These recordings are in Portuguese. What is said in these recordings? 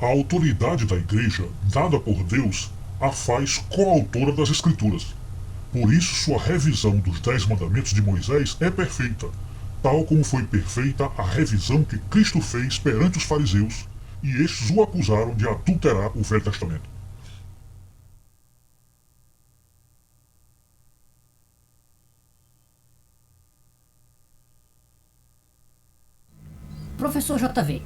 A autoridade da Igreja, dada por Deus, a faz coautora das Escrituras. Por isso, sua revisão dos 10 mandamentos de Moisés é perfeita, tal como foi perfeita a revisão que Cristo fez perante os fariseus, e estes o acusaram de adulterar o Velho Testamento. Professor JV,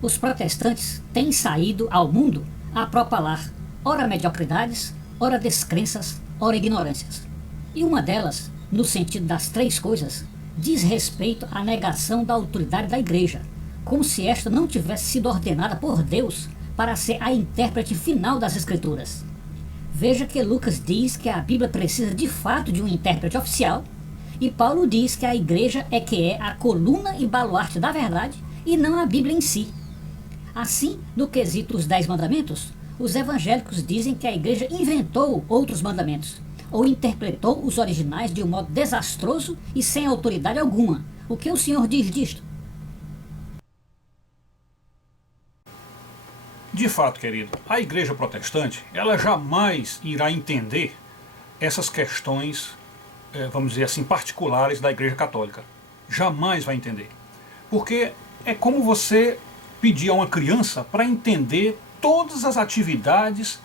os protestantes têm saído ao mundo a propalar ora mediocridades, ora descrenças, ora ignorâncias. E uma delas, no sentido das três coisas, diz respeito à negação da autoridade da Igreja, como se esta não tivesse sido ordenada por Deus para ser a intérprete final das Escrituras. Veja que Lucas diz que a Bíblia precisa de fato de um intérprete oficial, e Paulo diz que a Igreja é que é a coluna e baluarte da verdade e não a Bíblia em si. Assim, no quesito dos 10 mandamentos, os evangélicos dizem que a Igreja inventou outros mandamentos, ou interpretou os originais de um modo desastroso e sem autoridade alguma. O que o senhor diz disto? De fato, querido, a Igreja Protestante, ela jamais irá entender essas questões, vamos dizer assim, particulares da Igreja Católica. Jamais vai entender. Porque é como você pedir a uma criança para entender todas as atividades,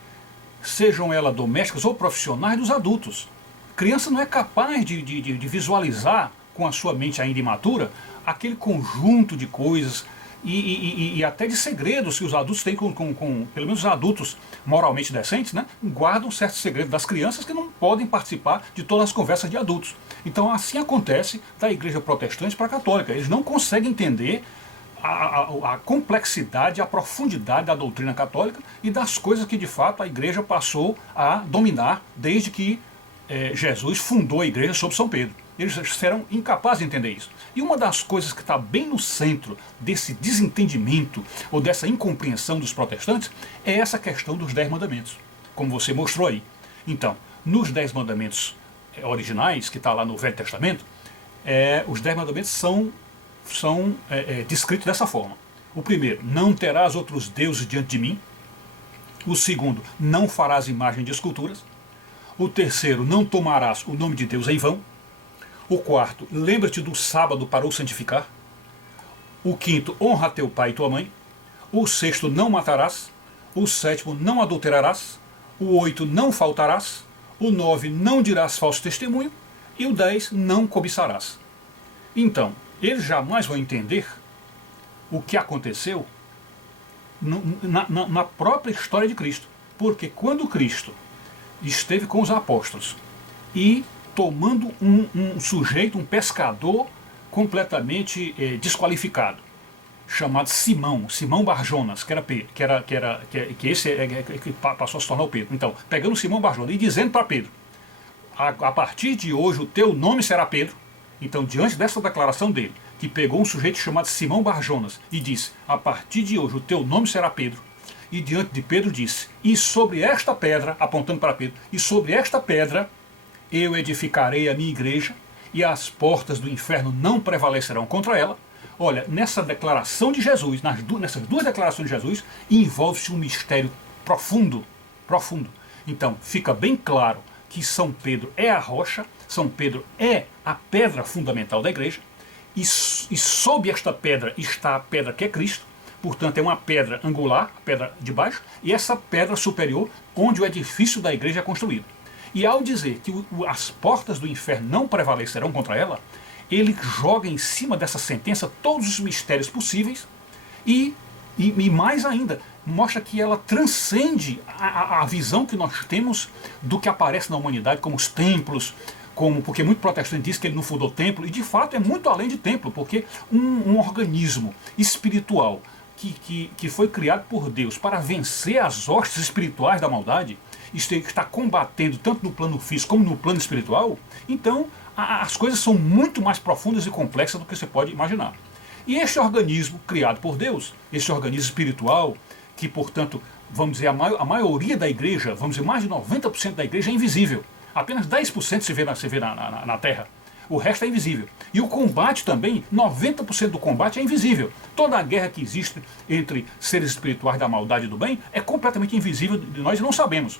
sejam elas domésticas ou profissionais, dos adultos. A criança não é capaz de visualizar, com a sua mente ainda imatura, aquele conjunto de coisas e até de segredos que os adultos têm pelo menos os adultos moralmente decentes, né, guardam certos segredos das crianças que não podem participar de todas as conversas de adultos. Então assim acontece da Igreja Protestante para a Católica. Eles não conseguem entender a complexidade, a profundidade da doutrina católica e das coisas que de fato a Igreja passou a dominar desde que Jesus fundou a Igreja sob São Pedro. Eles serão incapazes de entender isso. E uma das coisas que está bem no centro desse desentendimento ou dessa incompreensão dos protestantes é essa questão dos 10 mandamentos, como você mostrou aí. Então, nos 10 mandamentos originais, que está lá no Velho Testamento, os 10 mandamentos são descritos dessa forma. O primeiro, não terás outros deuses diante de mim. O segundo, não farás imagem de esculturas. O terceiro, não tomarás o nome de Deus em vão. O quarto, lembra-te do sábado para o santificar. O quinto, honra teu pai e tua mãe. O sexto, não matarás. O sétimo, não adulterarás. O 8, não faltarás. O 9, não dirás falso testemunho. E o 10, não cobiçarás. Então, eles jamais vão entender o que aconteceu na própria história de Cristo. Porque quando Cristo esteve com os apóstolos e tomando um sujeito, um pescador completamente desqualificado, chamado Simão Barjonas, que esse que passou a se tornar o Pedro. Então, pegando Simão Barjonas e dizendo para Pedro, a partir de hoje o teu nome será Pedro. Então, diante dessa declaração dele, que pegou um sujeito chamado Simão Barjonas e disse, a partir de hoje o teu nome será Pedro, e diante de Pedro disse, e sobre esta pedra, apontando para Pedro, e sobre esta pedra eu edificarei a minha igreja, e as portas do inferno não prevalecerão contra ela. Olha, nessa declaração de Jesus, nessas duas declarações de Jesus, envolve-se um mistério profundo, profundo. Então, fica bem claro que São Pedro é a rocha, São Pedro é a pedra fundamental da igreja, e sob esta pedra está a pedra que é Cristo, portanto é uma pedra angular, a pedra de baixo, e essa pedra superior, onde o edifício da igreja é construído. E ao dizer que as portas do inferno não prevalecerão contra ela, ele joga em cima dessa sentença todos os mistérios possíveis e mais ainda, mostra que ela transcende a visão que nós temos do que aparece na humanidade, como os templos, porque muito protestante diz que ele não fundou templo, e de fato é muito além de templo, porque um organismo espiritual que foi criado por Deus para vencer as hostes espirituais da maldade, está combatendo tanto no plano físico como no plano espiritual, então as coisas são muito mais profundas e complexas do que você pode imaginar. E este organismo criado por Deus, esse organismo espiritual, que portanto, vamos dizer, a maioria da igreja, vamos dizer, mais de 90% da igreja é invisível. Apenas 10% se vê na Terra. O resto é invisível. E o combate também, 90% do combate é invisível. Toda a guerra que existe entre seres espirituais da maldade e do bem é completamente invisível e nós não sabemos.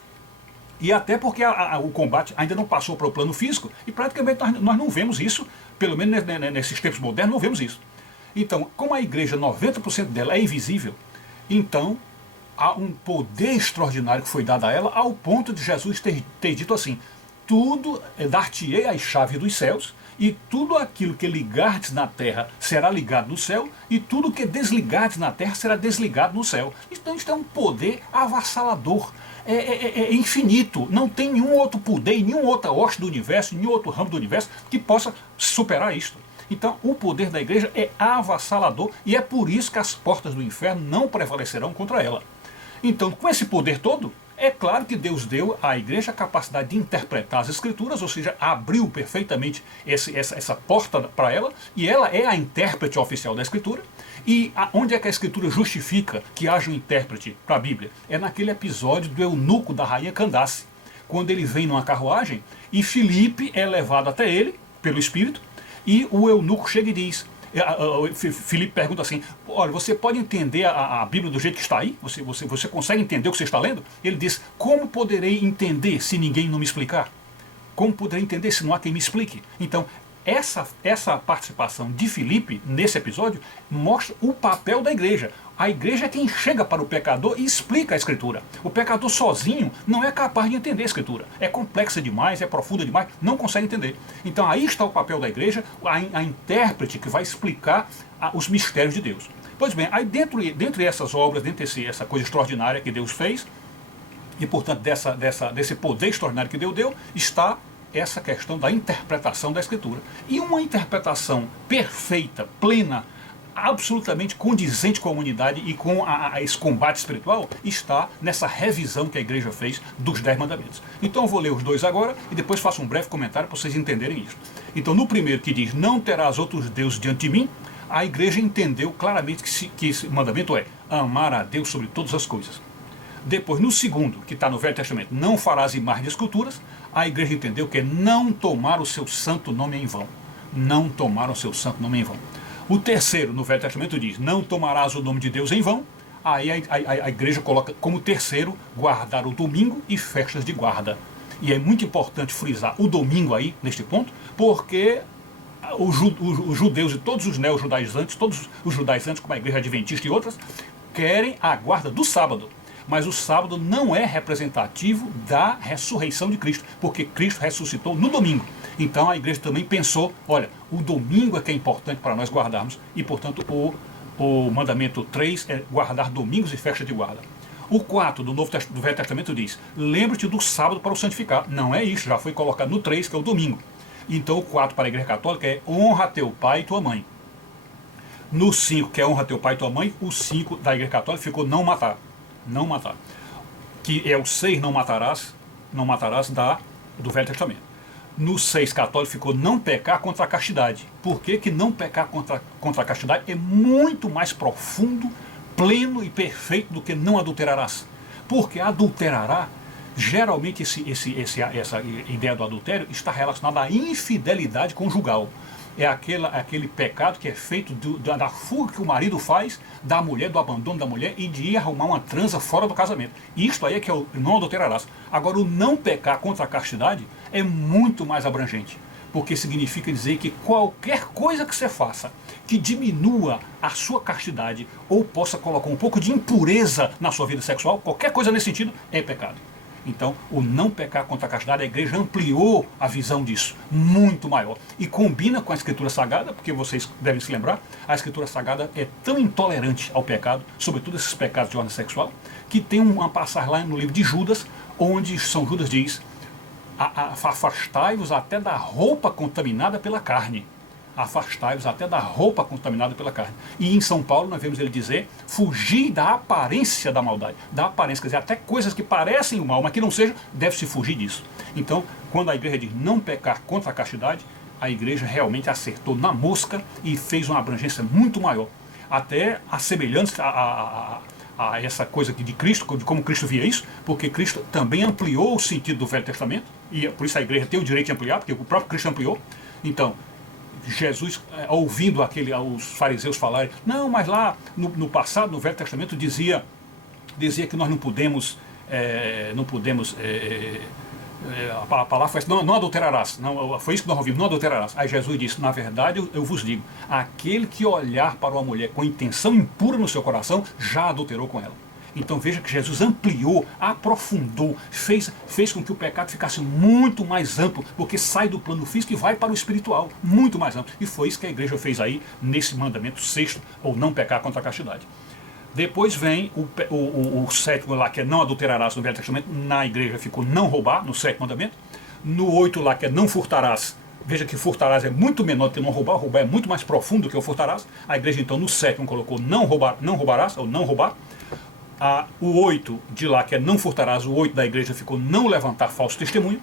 E até porque o combate ainda não passou para o plano físico e praticamente nós não vemos isso, pelo menos nesses tempos modernos não vemos isso. Então, como a igreja, 90% dela é invisível, então há um poder extraordinário que foi dado a ela, ao ponto de Jesus ter dito assim: tudo dar-te-ei as chaves dos céus, e tudo aquilo que ligardes na terra será ligado no céu, e tudo que desligardes na terra será desligado no céu. Então isso é um poder avassalador, é infinito. Não tem nenhum outro poder, nenhum outra hoste do universo, nenhum outro ramo do universo que possa superar isto. Então o poder da igreja é avassalador, e é por isso que as portas do inferno não prevalecerão contra ela. Então, com esse poder todo, é claro que Deus deu à igreja a capacidade de interpretar as escrituras, ou seja, abriu perfeitamente essa porta para ela, e ela é a intérprete oficial da escritura. E onde é que a escritura justifica que haja um intérprete para a Bíblia? É naquele episódio do eunuco da rainha Candace, quando ele vem numa carruagem e Filipe é levado até ele, pelo Espírito, e o eunuco chega e diz... Filipe pergunta assim: olha, você pode entender a Bíblia do jeito que está aí? Você consegue entender o que você está lendo? Ele diz: como poderei entender se ninguém não me explicar? Como poderei entender se não há quem me explique? Então, essa participação de Filipe nesse episódio mostra o papel da igreja. A igreja é quem chega para o pecador e explica a escritura. O pecador sozinho não é capaz de entender a escritura. É complexa demais, é profunda demais, não consegue entender. Então aí está o papel da igreja, a intérprete que vai explicar os mistérios de Deus. Pois bem, aí dentre essas obras, dentre essa coisa extraordinária que Deus fez, e portanto desse poder extraordinário que Deus deu, está essa questão da interpretação da escritura. E uma interpretação perfeita, plena, absolutamente condizente com a humanidade e com esse combate espiritual, está nessa revisão que a igreja fez dos 10 mandamentos. Então eu vou ler os dois agora e depois faço um breve comentário para vocês entenderem isso. Então no primeiro, que diz: não terás outros deuses diante de mim, a igreja entendeu claramente que esse mandamento é amar a Deus sobre todas as coisas. Depois, no segundo, que está no Velho Testamento, não farás imagens de esculturas, a igreja entendeu que é não tomar o seu santo nome em vão. Não tomar o seu santo nome em vão. O terceiro, no Velho Testamento, diz: não tomarás o nome de Deus em vão. Aí a igreja coloca como terceiro guardar o domingo e festas de guarda. E é muito importante frisar o domingo aí, neste ponto, porque os judeus e todos os neo-judaizantes, todos os judaizantes, como a igreja adventista e outras, querem a guarda do sábado. Mas o sábado não é representativo da ressurreição de Cristo, porque Cristo ressuscitou no domingo. Então a igreja também pensou: olha, o domingo é que é importante para nós guardarmos, e portanto o mandamento 3 é guardar domingos e festas de guarda. O 4 do Velho Testamento diz: lembre-te do sábado para o santificar. Não é isso, já foi colocado no 3, que é o domingo. Então o 4 para a igreja católica é: honra teu pai e tua mãe. No 5, que é honra teu pai e tua mãe, o 5 da igreja católica ficou não matar. Não matar, que é o 6, não matarás do Velho Testamento. No 6 católico ficou não pecar contra a castidade. Por que não pecar contra a castidade é muito mais profundo, pleno e perfeito do que não adulterarás? Porque adulterará, geralmente essa ideia do adultério está relacionada à infidelidade conjugal. É aquele pecado que é feito da fuga que o marido faz da mulher, do abandono da mulher e de ir arrumar uma transa fora do casamento. Isto aí é que é o não adulterarás. Agora, o não pecar contra a castidade é muito mais abrangente, porque significa dizer que qualquer coisa que você faça que diminua a sua castidade ou possa colocar um pouco de impureza na sua vida sexual, qualquer coisa nesse sentido, é pecado. Então, o não pecar contra a castidade, a igreja ampliou a visão disso, muito maior. E combina com a Escritura Sagrada, porque vocês devem se lembrar, a Escritura Sagrada é tão intolerante ao pecado, sobretudo esses pecados de ordem sexual, que tem uma passagem lá no livro de Judas, onde São Judas diz: afastai-vos até da roupa contaminada pela carne. Afastai-vos até da roupa contaminada pela carne. E em São Paulo nós vemos ele dizer: fugir da aparência da maldade. Da aparência, quer dizer, até coisas que parecem o mal, mas que não sejam, deve-se fugir disso. Então, quando a igreja diz não pecar contra a castidade, a igreja realmente acertou na mosca e fez uma abrangência muito maior. Até a semelhança a essa coisa de Cristo, de como Cristo via isso, porque Cristo também ampliou o sentido do Velho Testamento, e por isso a igreja tem o direito de ampliar, porque o próprio Cristo ampliou. Então, Jesus, ouvindo os fariseus falarem, não, mas lá no passado, no Velho Testamento, dizia que nós não podemos, a palavra foi essa, não adulterarás, não, foi isso que nós ouvimos, não adulterarás. Aí Jesus disse, na verdade eu vos digo, aquele que olhar para uma mulher com intenção impura no seu coração, já adulterou com ela. Então veja que Jesus ampliou, aprofundou, fez com que o pecado ficasse muito mais amplo, porque sai do plano físico e vai para o espiritual, muito mais amplo. E foi isso que a igreja fez aí, nesse mandamento sexto, ou não pecar contra a castidade. Depois vem o sétimo lá, que é não adulterarás no Velho Testamento, na igreja ficou não roubar, no sétimo mandamento. No 8 lá, que é não furtarás, veja que furtarás é muito menor do que não roubar, roubar é muito mais profundo do que o furtarás. A igreja então no sétimo colocou não roubarás, ou não roubar. O 8 de lá, que é não furtarás, o 8 da igreja ficou não levantar falso testemunho.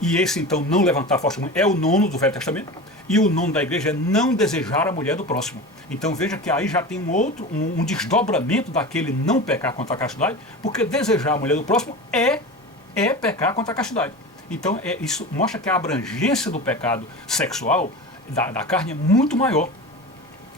E esse então não levantar falso testemunho é o 9 do Velho Testamento. E o 9 da igreja é não desejar a mulher do próximo. Então veja que aí já tem um desdobramento daquele não pecar contra a castidade, porque desejar a mulher do próximo é pecar contra a castidade. Então isso mostra que a abrangência do pecado sexual da carne é muito maior.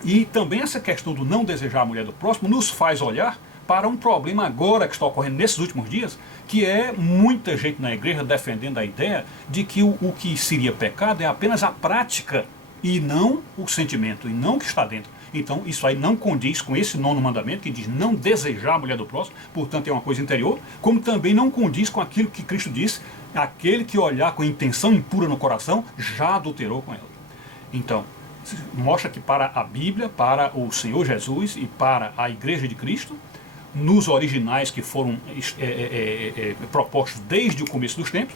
E também essa questão do não desejar a mulher do próximo nos faz olhar para um problema agora que está ocorrendo nesses últimos dias, que é muita gente na igreja defendendo a ideia de que o que seria pecado é apenas a prática e não o sentimento, e não o que está dentro. Então isso aí não condiz com esse 9º mandamento, que diz não desejar a mulher do próximo, portanto é uma coisa interior, como também não condiz com aquilo que Cristo disse, aquele que olhar com intenção impura no coração, já adulterou com ela. Então, mostra que para a Bíblia, para o Senhor Jesus e para a Igreja de Cristo, nos originais que foram propostos desde o começo dos tempos,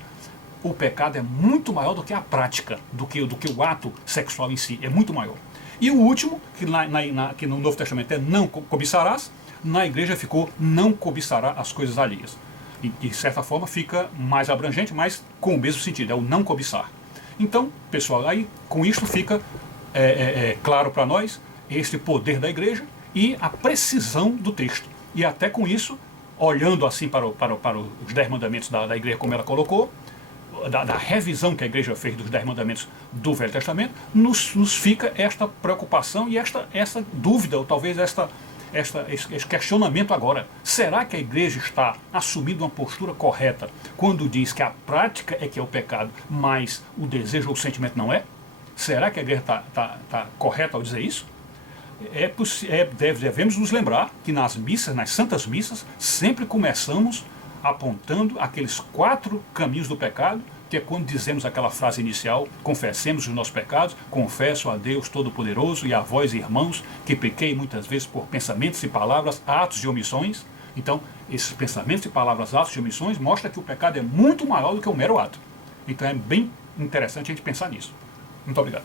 o pecado é muito maior do que a prática, do que o ato sexual em si, é muito maior. E o último, que no Novo Testamento é não cobiçarás, na igreja ficou não cobiçará as coisas alheias. E de certa forma fica mais abrangente, mas com o mesmo sentido, é o não cobiçar. Então, pessoal, aí com isso fica claro para nós este poder da igreja e a precisão do texto. E até com isso, olhando assim para os 10 mandamentos da igreja, como ela colocou, da revisão que a igreja fez dos 10 mandamentos do Velho Testamento, nos fica esta preocupação e essa dúvida, ou talvez esse questionamento agora. Será que a igreja está assumindo uma postura correta quando diz que a prática é que é o pecado, mas o desejo ou o sentimento não é? Será que a igreja está correta ao dizer isso? Devemos nos lembrar que nas missas, nas santas missas, sempre começamos apontando aqueles 4 caminhos do pecado, que é quando dizemos aquela frase inicial, confessemos os nossos pecados, confesso a Deus Todo-Poderoso e a vós, irmãos, que pequei muitas vezes por pensamentos e palavras, atos e omissões. Então, esses pensamentos e palavras, atos e omissões, mostram que o pecado é muito maior do que o mero ato. Então é bem interessante a gente pensar nisso. Muito obrigado.